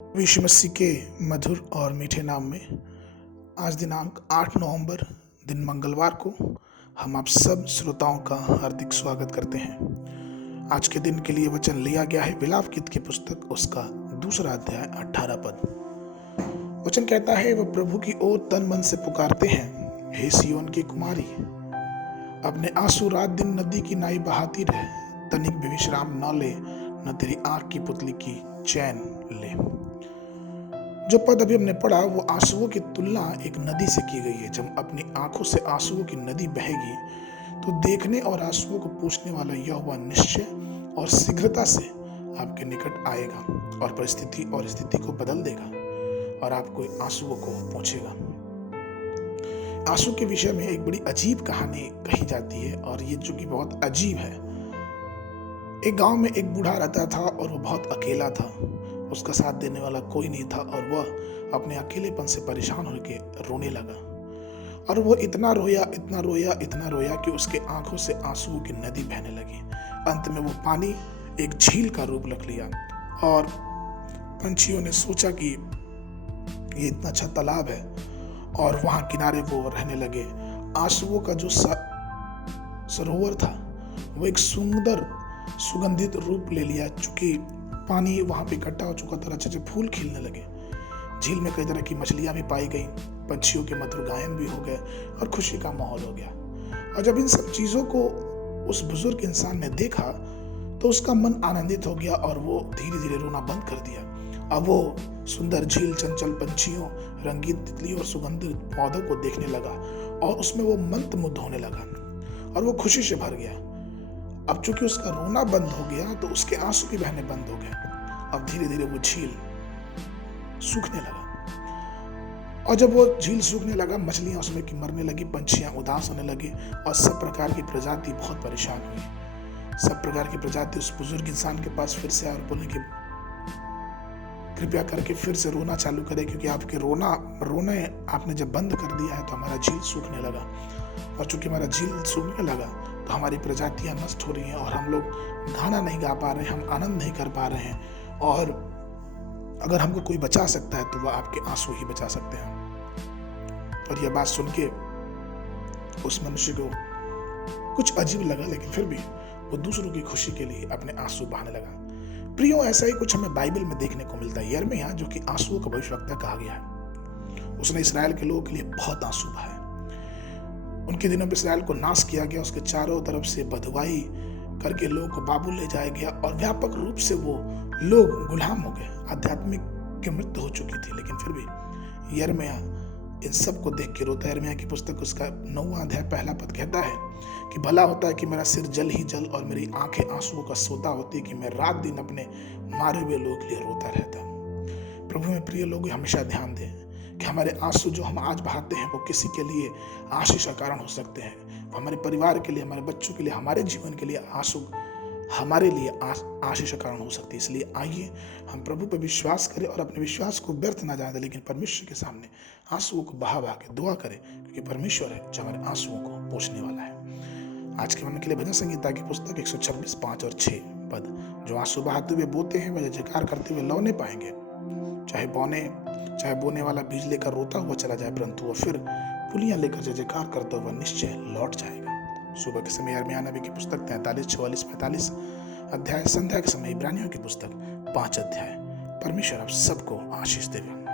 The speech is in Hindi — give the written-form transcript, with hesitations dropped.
यीशु मसीह के मधुर और मीठे नाम में आज दिनांक 8 नवंबर दिन मंगलवार को हम आप सब श्रोताओं का हार्दिक स्वागत करते हैं। आज के दिन के लिए वचन लिया गया है विलाप गीत की पुस्तक उसका दूसरा अध्याय 18 पद। वचन कहता है, वह प्रभु की ओर तन मन से पुकारते हैं, हे सिय्योन की कुमारी, अपने आंसू रात दिन नदी की नाई बहाती रहे, तनिक भी विश्राम न ले, न तेरी आंख की पुतली की चैन ले। जो पद अभी हमने पढ़ा वो आंसुओं की तुलना एक नदी से की गई है। जब अपनी आंखों से आंसुओं की नदी बहेगी तो देखने और आंसुओं को पूछने वाला यहोवा निश्चय और शीघ्रता से आपके निकट आएगा और परिस्थिति और स्थिति को बदल देगा और आपको आंसुओं को पूछेगा। आंसू के विषय में एक बड़ी अजीब कहानी कही जाती है और ये जो कि बहुत अजीब है। एक गांव में एक बूढ़ा रहता था और वो बहुत अकेला था। उसका साथ देने वाला कोई नहीं था और वह अपने अकेलेपन से परेशान होकर रोने लगा। और वो इतना रोया कि उसके आंखों से आंसुओं की नदी बहने लगी। अंत में वो पानी एक झील का रूप रख लिया और पंछियों ने सोचा कि ये इतना अच्छा तालाब है और वहां किनारे वो रहने लगे। आंसुओं का जो सरोवर था वो एक सुंदर सुगंधित रूप ले लिया, चूंकि पानी वहां पे इकट्ठा हो चुका था। अच्छे फूल खिलने लगे। झील में कई तरह की मछलियां भी पाई गई, पंछियों के मधुर गायन भी हो गए और खुशी का माहौल हो गया। और जब इन सब चीजों को उस बुजुर्ग इंसान ने देखा तो उसका मन आनंदित हो गया और वो धीरे धीरे रोना बंद कर दिया। अब वो सुंदर झील, चंचल पंछियों, रंगीन तितली और सुगंधित पौधों को देखने लगा और उसमें वो मंत्रमुग्ध होने लगा और वो खुशी से भर गया। अब चूंकि उसका रोना बंद हो गया तो उसके आंसू भी बहने बंद हो गए। अब धीरे धीरे वो झील सूखने लगा और जब वो झील सूखने लगा, मछलियां उसमें की मरने लगी, पंछियां उदास होने लगी और सब प्रकार की प्रजाति बहुत परेशान हुई। सब प्रकार की प्रजाति उस बुजुर्ग इंसान के पास फिर से आए और बोले कि कृपया करके फिर से रोना चालू करें, क्योंकि आपके रोने आपने जब बंद कर दिया है तो हमारा झील सूखने लगा और चूंकि हमारा झील सूखने लगा तो हमारी प्रजातियां नष्ट हो रही हैं और हम लोग गाना नहीं गा पा रहे हैं, हम आनंद नहीं कर पा रहे हैं। और अगर हमको कोई बचा सकता है तो वह आपके आंसू ही बचा सकते हैं। और यह बात सुन के उस मनुष्य को कुछ अजीब लगा, लेकिन फिर भी वो दूसरों की खुशी के लिए अपने आंसू बहाने लगा। प्रियो, ऐसा ही कुछ हमें बाइबल में देखने को मिलता है। यिर्मयाह, जो कि आंसुओं का भविष्यवक्ता कहा गया है, उसने इसराइल के लोगों के लिए बहुत आंसू बहाए। उनके दिनों में इसराइल को नाश किया गया, उसके चारों तरफ से बधुआई करके लोगों को बाबुल ले जाया गया और व्यापक रूप से वो लोग गुलाम हो गए। आध्यात्मिक की मृत्यु हो चुकी थी, लेकिन फिर भी यिर्मयाह इन सब को देख के रोता है। यिर्मयाह की पुस्तक उसका 9वां अध्याय पहला पद कहता है कि भला होता है कि मेरा सिर जल ही जल और मेरी आंखें आंसुओं का सोता होती, कि मैं रात दिन अपने मारे हुए लोगों के लिए रोता रहता। प्रभु में प्रिय लोग, हमेशा ध्यान दें कि हमारे आंसू जो हम आज बहाते हैं वो किसी के लिए आशीष का कारण हो सकते हैं। हमारे परिवार के लिए, हमारे बच्चों के लिए, हमारे जीवन के लिए आंसू हमारे लिए आशीष का कारण हो सकती है। इसलिए आइए हम प्रभु पर विश्वास करें और अपने विश्वास को व्यर्थ ना जाने दें, लेकिन परमेश्वर के सामने आंसुओं को बहा के दुआ करें, क्योंकि परमेश्वर है जो हमारे आंसुओं को पोंछने वाला है। आज के मन के लिए भजन संगीता की पुस्तक 126 5 और 6 पद। जो आंसू बहाते हुए बोते हैं वह जयकार करते हुए लौने पाएंगे। चाहे बोने वाला बीज लेकर रोता हुआ चला जाए, परंतु वह फिर पुलियां लेकर जय जयकार करता हुआ निश्चय लौट जाएगा। सुबह के समय यिर्मयाह नबी की पुस्तक 43 44 45 अध्याय, संध्या के समय इब्रानियों की पुस्तक 5 अध्याय। परमेश्वर आप सबको आशीष देवे।